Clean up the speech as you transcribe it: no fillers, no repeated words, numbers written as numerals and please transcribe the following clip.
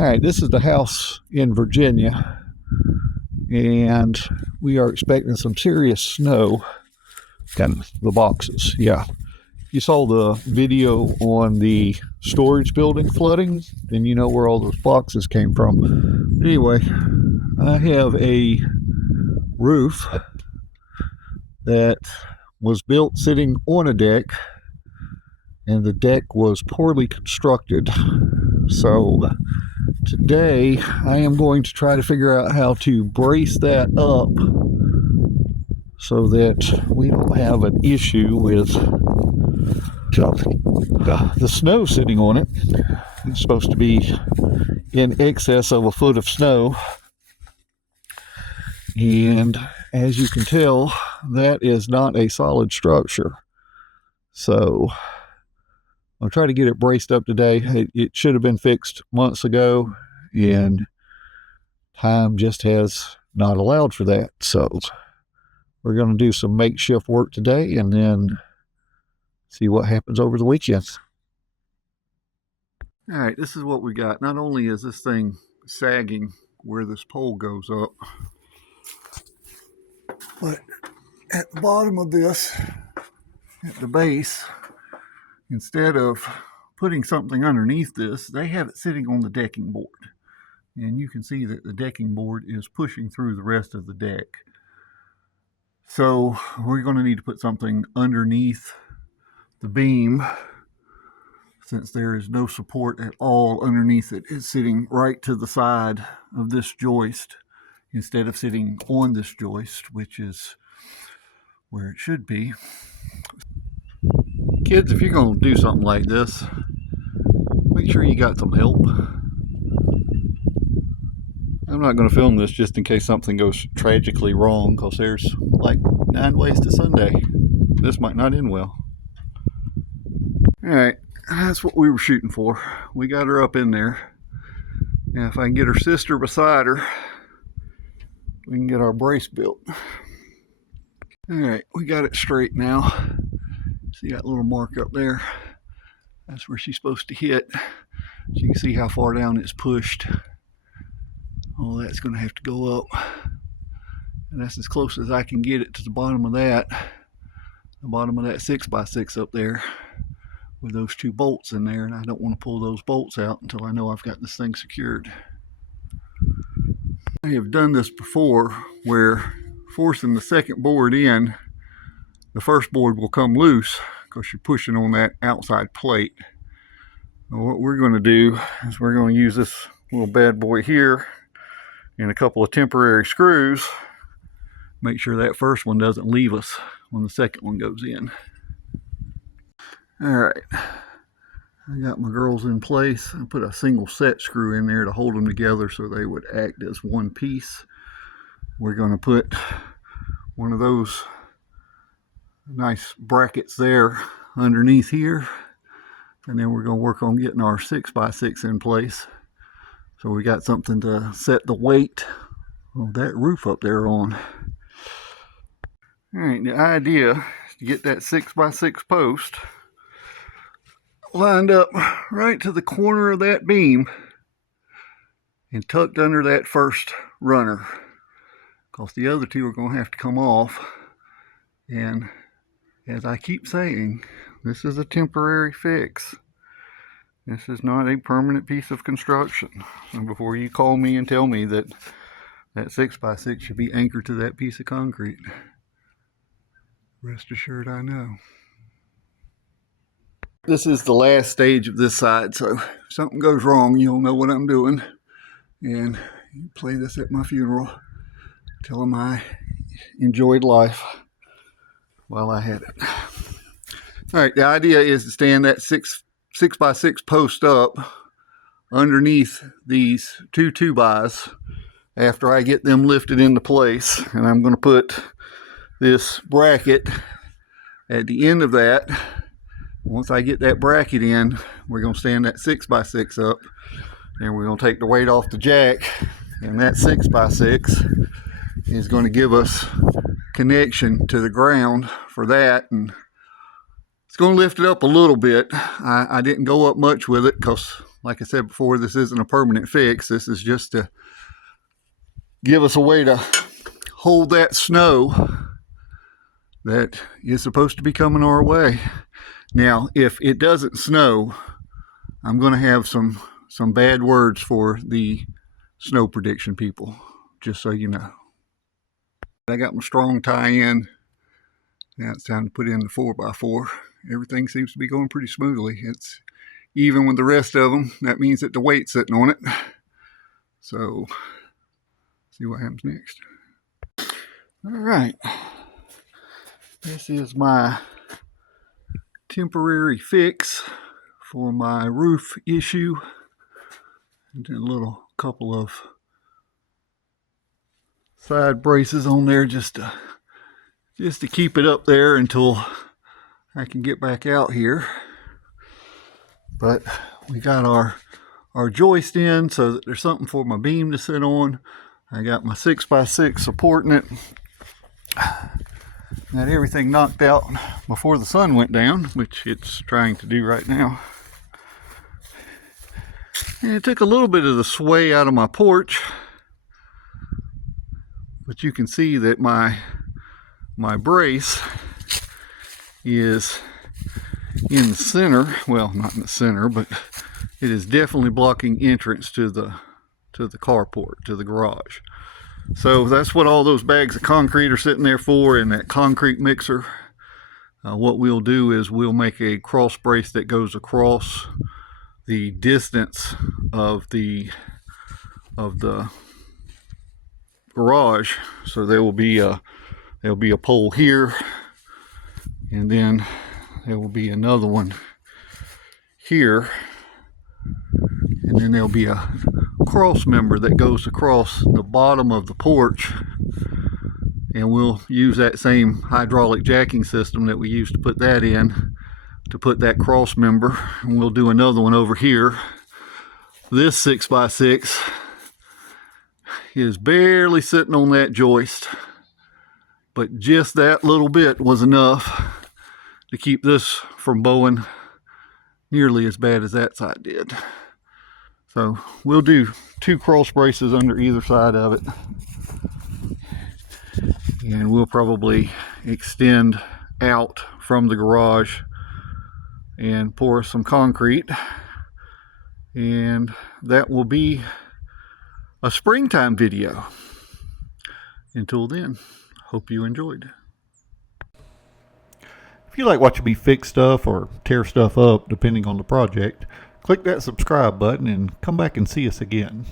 All right, this is the house in Virginia, and we are expecting some serious snow. And the boxes, yeah. You saw the video on the storage building flooding, then you know where all those boxes came from. Anyway, I have a roof that was built sitting on a deck, and the deck was poorly constructed. So today I am going to try to figure out how to brace that up so that we don't have an issue with the snow sitting on it. It's supposed to be in excess of a foot of snow, and as you can tell, that is not a solid structure. So I'll try to get it braced up today. It should have been fixed months ago, and time just has not allowed for that. So we're going to do some makeshift work today and then see what happens over the weekend. All right, this is what we got. Not only is this thing sagging where this pole goes up, but at the bottom of this, at the base, instead of putting something underneath this, they have it sitting on the decking board. And you can see that the decking board is pushing through the rest of the deck. So we're going to need to put something underneath the beam, since there is no support at all underneath it. It's sitting right to the side of this joist instead of sitting on this joist, which is where it should be. Kids, if you're going to do something like this, make sure you got some help. I'm not going to film this just in case something goes tragically wrong, because there's like 9 ways to Sunday. This might not end well. Alright, that's what we were shooting for. We got her up in there. And if I can get her sister beside her, we can get our brace built. Alright, we got it straight now. See that little mark up there? That's where she's supposed to hit. So you can see how far down it's pushed. All that's going to have to go up. And that's as close as I can get it to the bottom of that. The bottom of that 6x6 up there, with those 2 bolts in there, and I don't want to pull those bolts out until I know I've got this thing secured. I have done this before, where forcing the second board in, the first board will come loose because you're pushing on that outside plate. Now what we're going to do is we're going to use this little bad boy here and a couple of temporary screws. Make sure that first one doesn't leave us when the second one goes in. Alright, I got my girls in place. I put a single set screw in there to hold them together so they would act as one piece. We're going to put one of those nice brackets there underneath here, and then we're going to work on getting our 6x6 in place, so we got something to set the weight of that roof up there on. Alright, the idea is to get that 6x6 post lined up right to the corner of that beam and tucked under that first runner, because the other 2 are going to have to come off. And as I keep saying, this is a temporary fix. This is not a permanent piece of construction. And before you call me and tell me that that 6x6 should be anchored to that piece of concrete, rest assured I know. This is the last stage of this side, so if something goes wrong, you'll know what I'm doing. And you play this at my funeral. Tell them I enjoyed life while I had it. Alright, the idea is to stand that 6x6 post up underneath these 2 2x after I get them lifted into place. And I'm going to put this bracket at the end of that. Once I get that bracket in, we're going to stand that 6x6 up, and we're going to take the weight off the jack, and that 6x6 is going to give us connection to the ground for that, and it's going to lift it up a little bit. I didn't go up much with it because like I said before, this isn't a permanent fix. This is just to give us a way to hold that snow that is supposed to be coming our way. Now, if it doesn't snow, I'm going to have some bad words for the snow prediction people, just so you know. I got my strong tie in. Now it's time to put in the 4x4. Everything seems to be going pretty smoothly. It's even with the rest of them. That means that the weight's sitting on it. So, see what happens next. All right. This is my temporary fix for my roof issue. And then a couple of side braces on there just to keep it up there until I can get back out here. But we got our joist in so that there's something for my beam to sit on. I got my 6x6 supporting it. Got everything knocked out before the sun went down, which it's trying to do right now. And it took a little bit of the sway out of my porch, but you can see that my brace is in the center. Well, not in the center, but it is definitely blocking entrance to the carport, to the garage. So that's what all those bags of concrete are sitting there for, and that concrete mixer. What we'll do is we'll make a cross brace that goes across the distance of the garage. So there will be a pole here, and then there will be another one here, and then there'll be a cross member that goes across the bottom of the porch, and we'll use that same hydraulic jacking system that we used to put that in to put that cross member, and we'll do another one over here. This 6x6 is barely sitting on that joist, but just that little bit was enough to keep this from bowing nearly as bad as that side did. So we'll do 2 cross braces under either side of it, and we'll probably extend out from the garage and pour some concrete, and that will be a springtime video. Until then, hope you enjoyed. If you like watching me fix stuff or tear stuff up depending on the project, click that subscribe button and come back and see us again.